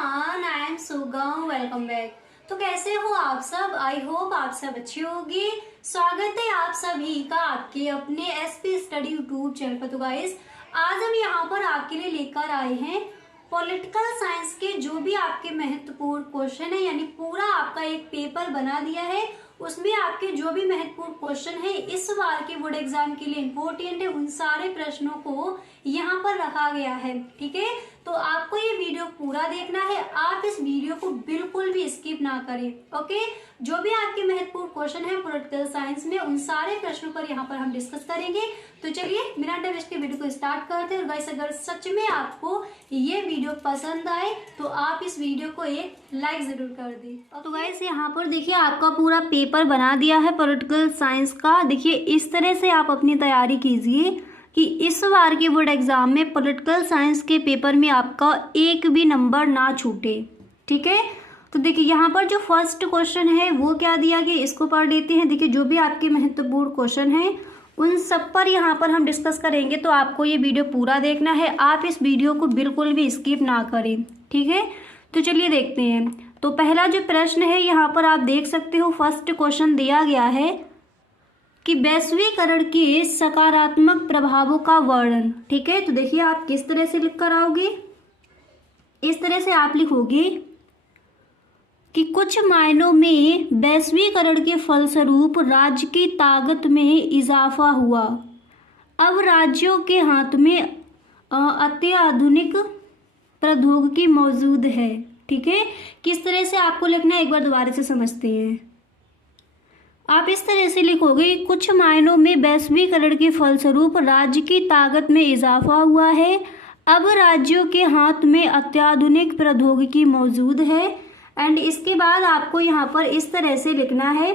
Everyone, I am सुगम। Welcome back. तो कैसे हो आप सब? आई होप आप सब अच्छे होंगे। स्वागत है आप सभी का आपके अपने एसपी स्टडी यूट्यूब चैनल पर। तो गाइस, आज हम यहाँ पर आपके लिए लेकर आए हैं पॉलिटिकल साइंस के जो भी आपके महत्वपूर्ण क्वेश्चन है, यानी पूरा आपका एक पेपर बना दिया है। उसमें आपके जो भी महत्वपूर्ण क्वेश्चन है इस बार के बोर्ड एग्जाम के लिए इम्पोर्टेंट है, उन सारे प्रश्नों को यहाँ पर रखा गया है। ठीक है, तो आपको ये वीडियो पूरा देखना है। आप इस वीडियो को बिल्कुल भी स्किप ना करें। ओके, जो भी आपके महत्वपूर्ण क्वेश्चन है पॉलिटिकल साइंस में, उन सारे प्रश्नों पर यहाँ पर हम डिस्कस करेंगे। तो चलिए बिना टाइम वेस्ट के वीडियो को स्टार्ट करते हैं। और गाइस, अगर सच में आपको ये वीडियो पसंद आए तो आप इस वीडियो को एक लाइक जरूर कर दें। तो गाइस, यहाँ पर देखिए आपका पूरा पेपर बना दिया है पॉलिटिकल साइंस का। देखिए इस तरह से आप अपनी तैयारी कीजिए कि इस बार के बोर्ड एग्जाम में पॉलिटिकल साइंस के पेपर में आपका एक भी नंबर ना छूटे। ठीक है, तो देखिए यहाँ पर जो फर्स्ट क्वेश्चन है वो क्या दिया गया, इसको पढ़ लेते हैं। देखिए जो भी आपके महत्वपूर्ण क्वेश्चन हैं उन सब पर यहाँ पर हम डिस्कस करेंगे, तो आपको ये वीडियो पूरा देखना है। आप इस वीडियो को बिल्कुल भी स्किप ना करें। ठीक है, तो चलिए देखते हैं। तो पहला जो प्रश्न है यहाँ पर आप देख सकते हो, फर्स्ट क्वेश्चन दिया गया है कि वैश्वीकरण के सकारात्मक प्रभावों का वर्णन। ठीक है, तो देखिए आप किस तरह से लिख कर आओगे। इस तरह से आप लिखोगे कि कुछ मायनों में वैश्वीकरण के फलस्वरूप राज्य की ताकत में इजाफा हुआ। अब राज्यों के हाथ में अत्याधुनिक प्रौद्योगिकी मौजूद है। ठीक है, किस तरह से आपको लिखना है एक बार दोबारा से समझते हैं। आप इस तरह से लिखोगे, कुछ मायनों में वैश्वीकरण के फलस्वरूप राज्य की ताकत में इजाफा हुआ है। अब राज्यों के हाथ में अत्याधुनिक प्रौद्योगिकी मौजूद है। एंड इसके बाद आपको यहाँ पर इस तरह से लिखना है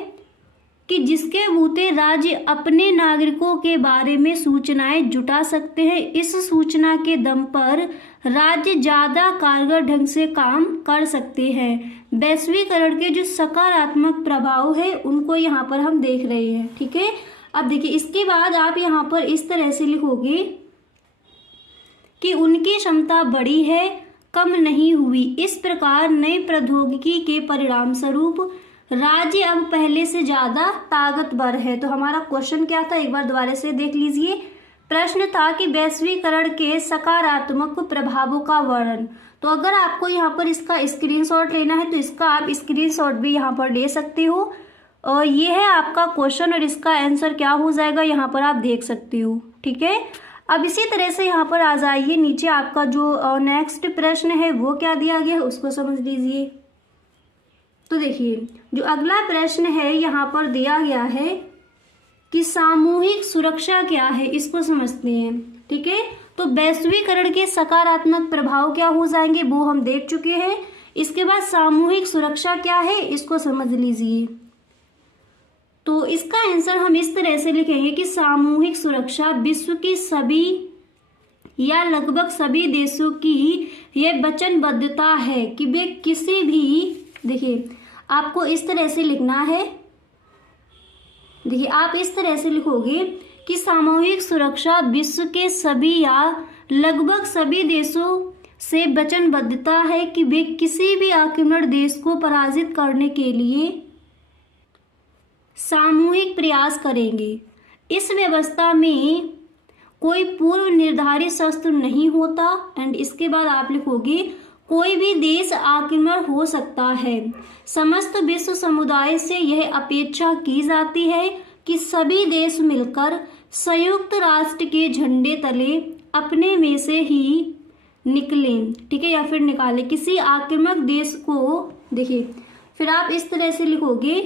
कि जिसके बूते राज्य अपने नागरिकों के बारे में सूचनाएं जुटा सकते हैं। इस सूचना के दम पर राज्य ज़्यादा कारगर ढंग से काम कर सकते हैं। वैश्वीकरण के जो सकारात्मक प्रभाव है उनको यहाँ पर हम देख रहे हैं। ठीक है, अब देखिए इसके बाद आप यहाँ पर इस तरह से लिखोगे कि उनकी क्षमता बढ़ी है, कम नहीं हुई। इस प्रकार नई प्रौद्योगिकी के परिणाम स्वरूप राज्य अब पहले से ज़्यादा ताकतवर है। तो हमारा क्वेश्चन क्या था एक बार दोबारा से देख लीजिए। प्रश्न था कि वैश्वीकरण के सकारात्मक प्रभावों का वर्णन। तो अगर आपको यहाँ पर इसका स्क्रीनशॉट लेना है तो इसका आप स्क्रीनशॉट भी यहाँ पर ले सकते हो। और ये है आपका क्वेश्चन और इसका आंसर क्या हो जाएगा यहाँ पर आप देख सकते हो। ठीक है, अब इसी तरह से यहाँ पर आ जाइए नीचे। आपका जो नेक्स्ट प्रश्न है वो क्या दिया गया है उसको समझ लीजिए। तो देखिए जो अगला प्रश्न है यहाँ पर दिया गया है कि सामूहिक सुरक्षा क्या है, इसको समझते हैं। ठीक है, तो वैश्वीकरण के सकारात्मक प्रभाव क्या हो जाएंगे वो हम देख चुके हैं। इसके बाद सामूहिक सुरक्षा क्या है इसको समझ लीजिए। तो इसका आंसर हम इस तरह से लिखेंगे कि सामूहिक सुरक्षा विश्व की सभी या लगभग सभी देशों की यह वचनबद्धता है कि वे किसी भी, देखिए आपको इस तरह से लिखना है। देखिए आप इस तरह से लिखोगे कि सामूहिक सुरक्षा विश्व के सभी या लगभग सभी देशों से वचनबद्धता है कि वे किसी भी आक्रमण देश को पराजित करने के लिए सामूहिक प्रयास करेंगे। इस व्यवस्था में कोई पूर्व निर्धारित शस्त्र नहीं होता। एंड इसके बाद आप लिखोगे कोई भी देश आक्रमण हो सकता है। समस्त विश्व समुदाय से यह अपेक्षा की जाती है कि सभी देश मिलकर संयुक्त राष्ट्र के झंडे तले अपने में से ही निकलें। ठीक है, या फिर निकालें किसी आक्रामक देश को। देखिए फिर आप इस तरह से लिखोगे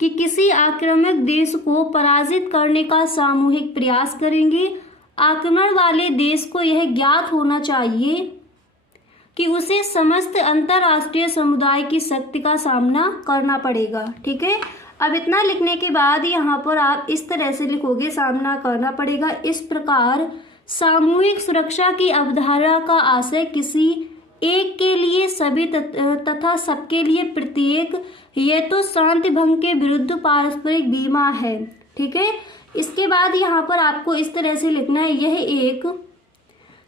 कि किसी आक्रामक देश को पराजित करने का सामूहिक प्रयास करेंगे। आक्रमण वाले देश को यह ज्ञात होना चाहिए कि उसे समस्त अंतर्राष्ट्रीय समुदाय की शक्ति का सामना करना पड़ेगा। ठीक है, अब इतना लिखने के बाद यहाँ पर आप इस तरह से लिखोगे सामना करना पड़ेगा। इस प्रकार सामूहिक सुरक्षा की अवधारणा का आशय किसी एक के लिए सभी तथा सबके लिए प्रत्येक, यह तो शांति भंग के विरुद्ध पारस्परिक बीमा है। ठीक है, इसके बाद यहाँ पर आपको इस तरह से लिखना है, यह एक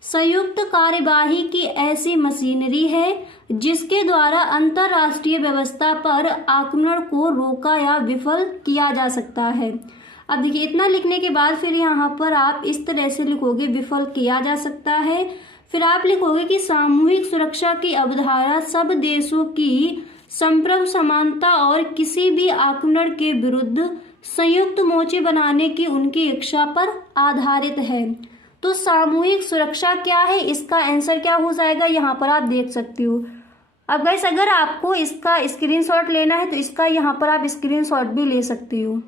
संयुक्त कार्यवाही की ऐसी मशीनरी है जिसके द्वारा अंतरराष्ट्रीय व्यवस्था पर आक्रमण को रोका या विफल किया जा सकता है। अब देखिए, इतना लिखने के बाद फिर यहाँ पर आप इस तरह से लिखोगे, विफल किया जा सकता है। फिर आप लिखोगे कि सामूहिक सुरक्षा की अवधारणा सब देशों की संप्रभु समानता और किसी भी आक्रमण के विरुद्ध संयुक्त मोर्चे बनाने की उनकी इच्छा पर आधारित है। तो सामूहिक सुरक्षा क्या है, इसका आंसर क्या हो जाएगा, यहाँ पर आप देख सकते हो। अब गाइस, अगर आपको इसका स्क्रीनशॉट लेना है तो इसका यहाँ पर आप स्क्रीनशॉट भी ले सकते हो।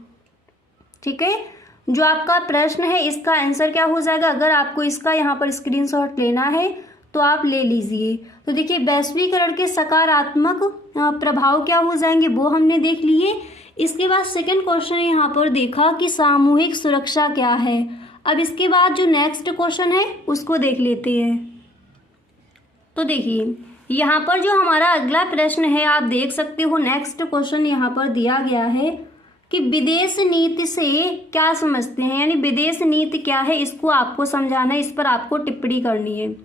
ठीक है, जो आपका प्रश्न है इसका आंसर क्या हो जाएगा, अगर आपको इसका यहाँ पर स्क्रीनशॉट लेना है तो आप ले लीजिए। तो देखिए, वैश्वीकरण के सकारात्मक प्रभाव क्या हो जाएंगे वो हमने देख लिए। इसके बाद सेकंड क्वेश्चन यहाँ पर देखा कि सामूहिक सुरक्षा क्या है। अब इसके बाद जो नेक्स्ट क्वेश्चन है उसको देख लेते हैं। तो देखिए, यहाँ पर जो हमारा अगला प्रश्न है आप देख सकते हो, नेक्स्ट क्वेश्चन यहाँ पर दिया गया है कि विदेश नीति से क्या समझते हैं, यानी विदेश नीति क्या है इसको आपको समझाना है, इस पर आपको टिप्पणी करनी है।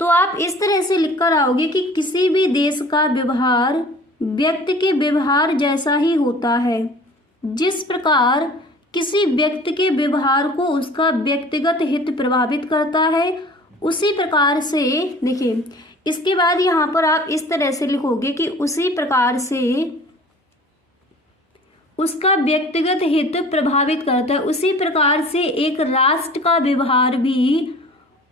तो आप इस तरह से लिख कर आओगे कि किसी भी देश का व्यवहार व्यक्ति के व्यवहार जैसा ही होता है। जिस प्रकार किसी व्यक्ति के व्यवहार को उसका व्यक्तिगत हित प्रभावित करता है, उसी प्रकार से देखिए, इसके बाद यहाँ पर आप इस तरह से लिखोगे कि उसी प्रकार से उसका व्यक्तिगत हित प्रभावित करता है। उसी प्रकार से एक राष्ट्र का व्यवहार भी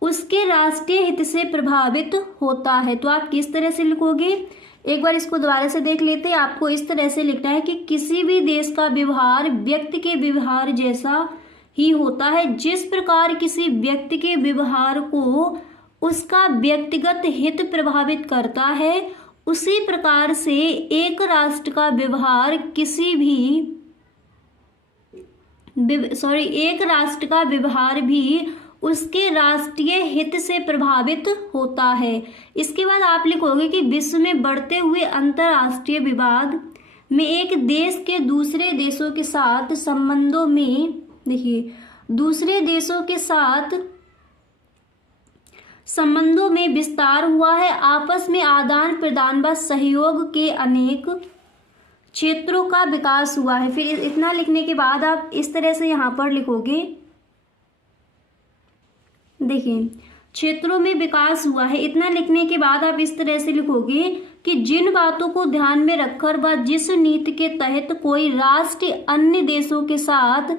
उसके राष्ट्रीय हित से प्रभावित होता है। तो आप किस तरह से लिखोगे, एक बार इसको दोबारा से देख लेते हैं। आपको इस तरह से लिखना है कि किसी भी देश का व्यवहार व्यक्ति के व्यवहार जैसा ही होता है। जिस प्रकार किसी व्यक्ति के व्यवहार को उसका व्यक्तिगत हित प्रभावित करता है, उसी प्रकार से एक राष्ट्र का व्यवहार एक राष्ट्र का व्यवहार भी उसके राष्ट्रीय हित से प्रभावित होता है। इसके बाद आप लिखोगे कि विश्व में बढ़ते हुए अंतर्राष्ट्रीय विवाद में एक देश के दूसरे देशों के साथ संबंधों में, देखिए, दूसरे देशों के साथ संबंधों में विस्तार हुआ है। आपस में आदान प्रदान व सहयोग के अनेक क्षेत्रों का विकास हुआ है। फिर इतना लिखने के बाद आप इस तरह से यहाँ पर लिखोगे, देखिए, क्षेत्रों में विकास हुआ है। इतना लिखने के बाद आप इस तरह से लिखोगे कि जिन बातों को ध्यान में रखकर व जिस नीति के तहत कोई राष्ट्र अन्य देशों के साथ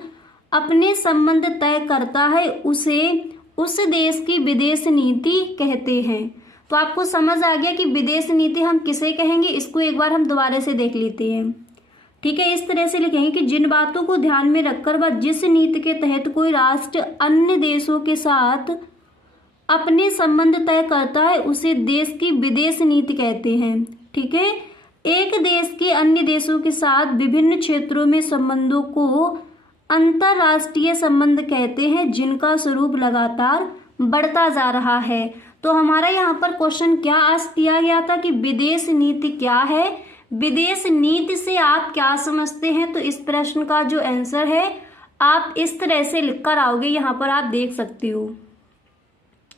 अपने संबंध तय करता है उसे उस देश की विदेश नीति कहते हैं। तो आपको समझ आ गया कि विदेश नीति हम किसे कहेंगे, इसको एक बार हम दोबारा से देख लेते हैं। ठीक है, इस तरह से लिखेंगे कि जिन बातों को ध्यान में रखकर व जिस नीति के तहत कोई राष्ट्र अन्य देशों के साथ अपने संबंध तय करता है उसे देश की विदेश नीति कहते हैं। ठीक है, एक देश के अन्य देशों के साथ विभिन्न क्षेत्रों में संबंधों को अंतरराष्ट्रीय संबंध कहते हैं जिनका स्वरूप लगातार बढ़ता जा रहा है। तो हमारा यहाँ पर क्वेश्चन क्या आस्क किया गया था कि विदेश नीति क्या है, विदेश नीति से आप क्या समझते हैं। तो इस प्रश्न का जो आंसर है आप इस तरह से लिखकर आओगे, यहाँ पर आप देख सकते हो।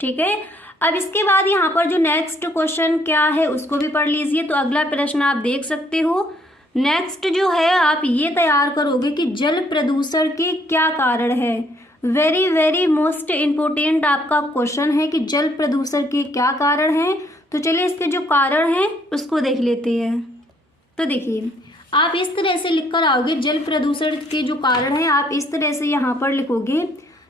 ठीक है, अब इसके बाद यहाँ पर जो नेक्स्ट क्वेश्चन क्या है उसको भी पढ़ लीजिए। तो अगला प्रश्न आप देख सकते हो। नेक्स्ट जो है आप ये तैयार करोगे कि जल प्रदूषण के क्या कारण है। वेरी वेरी मोस्ट इम्पोर्टेंट आपका क्वेश्चन है कि जल प्रदूषण के क्या कारण हैं। तो चलिए इसके जो कारण हैं उसको देख लेते हैं। तो देखिए, आप इस तरह से लिखकर आओगे, जल प्रदूषण के जो कारण हैं आप इस तरह से यहाँ पर लिखोगे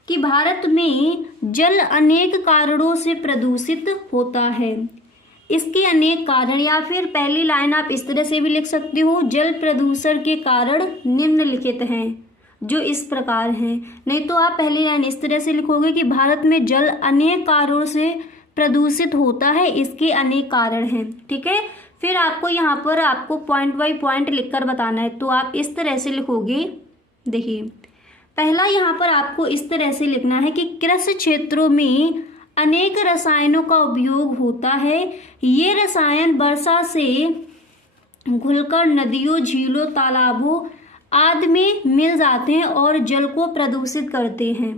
कि भारत में जल अनेक कारणों से प्रदूषित होता है। इसके अनेक कारण, या फिर पहली लाइन आप इस तरह से भी लिख सकते हो, जल प्रदूषण के कारण निम्नलिखित हैं जो इस प्रकार हैं। नहीं तो आप पहली लाइन इस तरह से लिखोगे कि भारत में जल अनेक कारणों से प्रदूषित होता है, इसके अनेक कारण हैं। ठीक है, फिर आपको यहाँ पर आपको पॉइंट बाय पॉइंट लिखकर बताना है। तो आप इस तरह से लिखोगे, देखिए, पहला यहाँ पर आपको इस तरह से लिखना है कि कृषि क्षेत्रों में अनेक रसायनों का उपयोग होता है। ये रसायन वर्षा से घुलकर नदियों, झीलों, तालाबों आदि में मिल जाते हैं और जल को प्रदूषित करते हैं।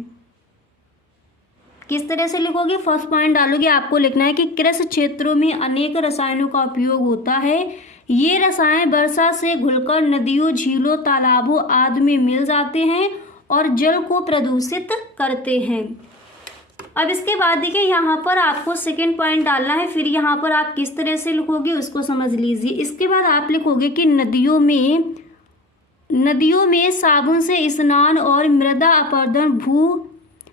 किस तरह से लिखोगे, फर्स्ट पॉइंट डालोगे, आपको लिखना है कि कृषि क्षेत्रों में अनेक रसायनों का उपयोग होता है। ये रसायन वर्षा से घुलकर नदियों, झीलों, तालाबों आदि में मिल जाते हैं और जल को प्रदूषित करते हैं। अब इसके बाद देखिए यहाँ पर आपको सेकेंड पॉइंट डालना है, फिर यहाँ पर आप किस तरह से लिखोगे उसको समझ लीजिए। इसके बाद आप लिखोगे कि नदियों में साबुन से स्नान और मृदा अपरदन,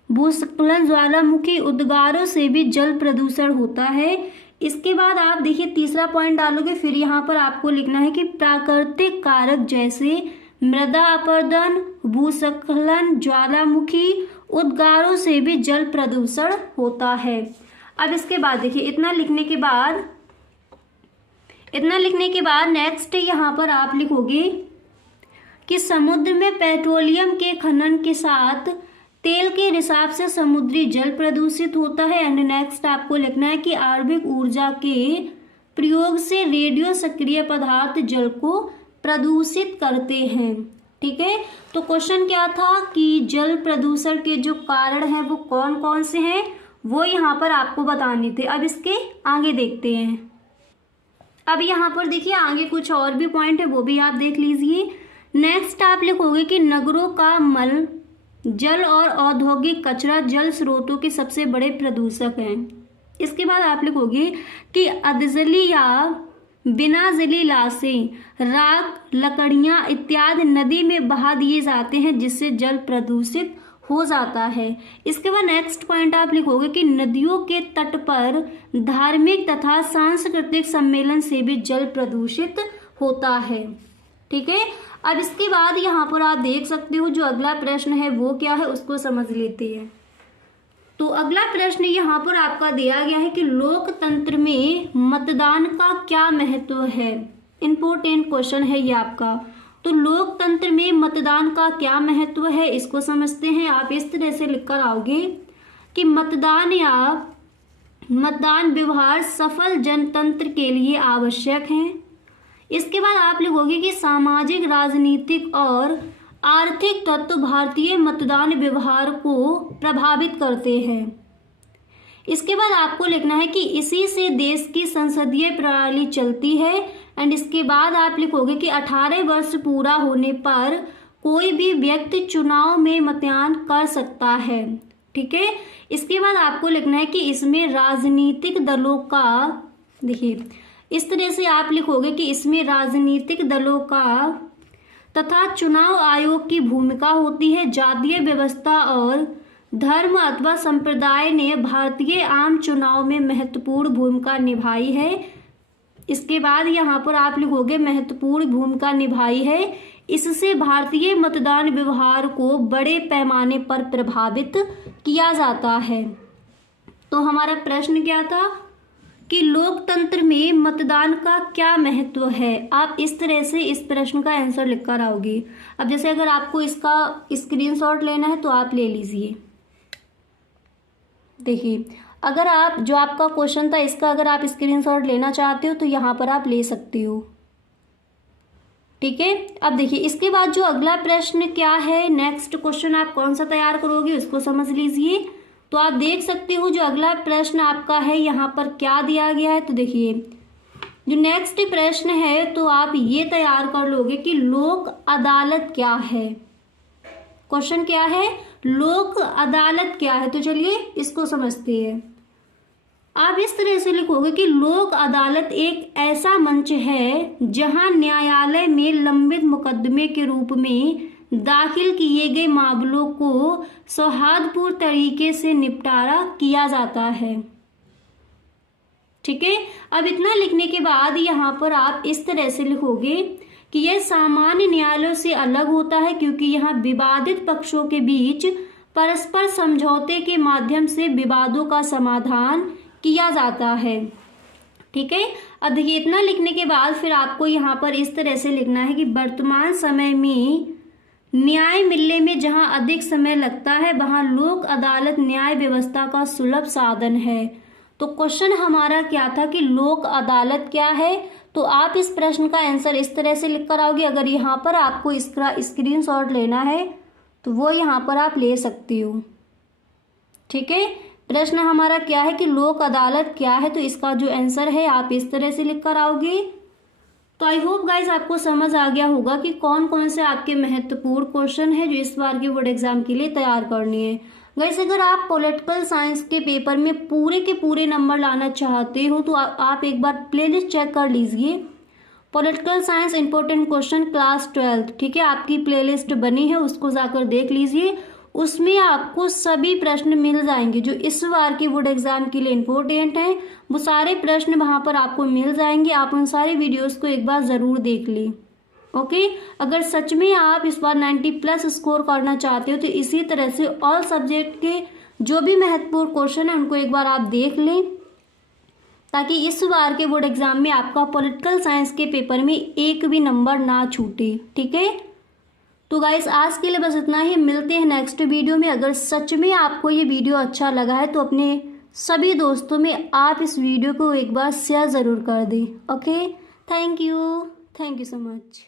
भूस्खलन, ज्वालामुखी उद्गारों से भी जल प्रदूषण होता है। इसके बाद आप देखिए तीसरा पॉइंट डालोगे, फिर यहाँ पर आपको लिखना है कि प्राकृतिक कारक जैसे मृदा अपरदन, भूस्खलन, ज्वालामुखी उद्गारों से भी जल प्रदूषण होता है। अब इसके बाद देखिए इतना लिखने के बाद नेक्स्ट यहाँ पर आप लिखोगे कि समुद्र में पेट्रोलियम के खनन के साथ तेल के रिसाव से समुद्री जल प्रदूषित होता है। एंड नेक्स्ट आपको लिखना है कि आणविक ऊर्जा के प्रयोग से रेडियो सक्रिय पदार्थ जल को प्रदूषित करते हैं। ठीक है, तो क्वेश्चन क्या था कि जल प्रदूषण के जो कारण हैं वो कौन कौन से हैं, वो यहाँ पर आपको बताने थे। अब इसके आगे देखते हैं। अब यहाँ पर देखिए आगे कुछ और भी पॉइंट है, वो भी आप देख लीजिए। नेक्स्ट आप लिखोगे कि नगरों का मल जल और औद्योगिक कचरा जल स्रोतों के सबसे बड़े प्रदूषक हैं। इसके बाद आप लिखोगे कि अधजली या बिना जली लाशें, राख, लकड़ियां इत्यादि नदी में बहा दिए जाते हैं जिससे जल प्रदूषित हो जाता है। इसके बाद नेक्स्ट पॉइंट आप लिखोगे कि नदियों के तट पर धार्मिक तथा सांस्कृतिक सम्मेलन से भी जल प्रदूषित होता है। ठीक है, अब इसके बाद यहाँ पर आप देख सकते हो जो अगला प्रश्न है वो क्या है उसको समझ लेते हैं। तो अगला प्रश्न यहाँ पर आपका दिया गया है कि लोकतंत्र में मतदान का क्या महत्व है। इम्पोर्टेंट क्वेश्चन है ये आपका। तो लोकतंत्र में मतदान का क्या महत्व है इसको समझते हैं। आप इस तरह से लिखकर आओगे कि मतदान व्यवहार सफल जनतंत्र के लिए आवश्यक है। इसके बाद आप लिखोगे कि सामाजिक, राजनीतिक और आर्थिक तत्व भारतीय मतदान व्यवहार को प्रभावित करते हैं। इसके बाद आपको लिखना है कि इसी से देश की संसदीय प्रणाली चलती है। एंड इसके बाद आप लिखोगे कि 18 वर्ष पूरा होने पर कोई भी व्यक्ति चुनाव में मतदान कर सकता है। ठीक है, इसके बाद आपको लिखना है कि इसमें राजनीतिक दलों का, देखिए इस तरह से आप लिखोगे कि इसमें राजनीतिक दलों का तथा चुनाव आयोग की भूमिका होती है। जातीय व्यवस्था और धर्म अथवा संप्रदाय ने भारतीय आम चुनाव में महत्वपूर्ण भूमिका निभाई है। इसके बाद यहाँ पर आप लिखोगे महत्वपूर्ण भूमिका निभाई है। इससे भारतीय मतदान व्यवहार को बड़े पैमाने पर प्रभावित किया जाता है। तो हमारा प्रश्न क्या था कि लोकतंत्र में मतदान का क्या महत्व है। आप इस तरह से इस प्रश्न का आंसर लिखकर आओगे। अब जैसे अगर आपको इसका स्क्रीनशॉट लेना है तो आप ले लीजिए। देखिए अगर आप जो आपका क्वेश्चन था इसका अगर आप स्क्रीनशॉट लेना चाहते हो तो यहाँ पर आप ले सकते हो। ठीक है, अब देखिए इसके बाद जो अगला प्रश्न क्या है, नेक्स्ट क्वेश्चन आप कौन सा तैयार करोगे उसको समझ लीजिए। तो आप देख सकते हो जो अगला प्रश्न आपका है यहाँ पर क्या दिया गया है। तो देखिए जो नेक्स्ट प्रश्न है तो आप ये तैयार कर लोगे कि लोक अदालत क्या है। क्वेश्चन क्या है, लोक अदालत क्या है। तो चलिए इसको समझते हैं। आप इस तरह से लिखोगे कि लोक अदालत एक ऐसा मंच है जहां न्यायालय में लंबित मुकदमे के रूप में दाखिल किए गए मामलों को सौहार्दपूर्ण तरीके से निपटारा किया जाता है। ठीक है, अब इतना लिखने के बाद यहाँ पर आप इस तरह से लिखोगे कि यह सामान्य न्यायालयों से अलग होता है क्योंकि यहाँ विवादित पक्षों के बीच परस्पर समझौते के माध्यम से विवादों का समाधान किया जाता है। ठीक है, अब देखिए इतना लिखने के बाद फिर आपको यहाँ पर इस तरह से लिखना है कि वर्तमान समय में न्याय मिलने में जहां अधिक समय लगता है वहां लोक अदालत न्याय व्यवस्था का सुलभ साधन है। तो क्वेश्चन हमारा क्या था कि लोक अदालत क्या है। तो आप इस प्रश्न का आंसर इस तरह से लिख कर आओगे। अगर यहाँ पर आपको इसका स्क्रीनशॉट लेना है तो वो यहाँ पर आप ले सकती हो। ठीक है, प्रश्न हमारा क्या है कि लोक अदालत क्या है, तो इसका जो आंसर है आप इस तरह से लिख कर आओगे। तो आई होप गाइज आपको समझ आ गया होगा कि कौन कौन से आपके महत्वपूर्ण क्वेश्चन है जो इस बार के बोर्ड एग्जाम के लिए तैयार करनी है। गाइज अगर आप पॉलिटिकल साइंस के पेपर में पूरे के पूरे नंबर लाना चाहते हो तो आप एक बार प्लेलिस्ट चेक कर लीजिए, political science important question class 12, ठीक है, आपकी प्लेलिस्ट बनी है, उसको जाकर देख लीजिए। उसमें आपको सभी प्रश्न मिल जाएंगे जो इस बार के बोर्ड एग्जाम के लिए इम्पोर्टेंट हैं, वो सारे प्रश्न वहां पर आपको मिल जाएंगे। आप उन सारे वीडियोस को एक बार ज़रूर देख लें। ओके, अगर सच में आप इस बार 90+ स्कोर करना चाहते हो तो इसी तरह से ऑल सब्जेक्ट के जो भी महत्वपूर्ण क्वेश्चन है उनको एक बार आप देख लें, ताकि इस बार के बोर्ड एग्जाम में आपका पॉलिटिकल साइंस के पेपर में एक भी नंबर ना छूटे। ठीक है, तो गाइस आज के लिए बस इतना ही, मिलते हैं नेक्स्ट वीडियो में। अगर सच में आपको ये वीडियो अच्छा लगा है तो अपने सभी दोस्तों में आप इस वीडियो को एक बार शेयर ज़रूर कर दें। Okay, thank you so much.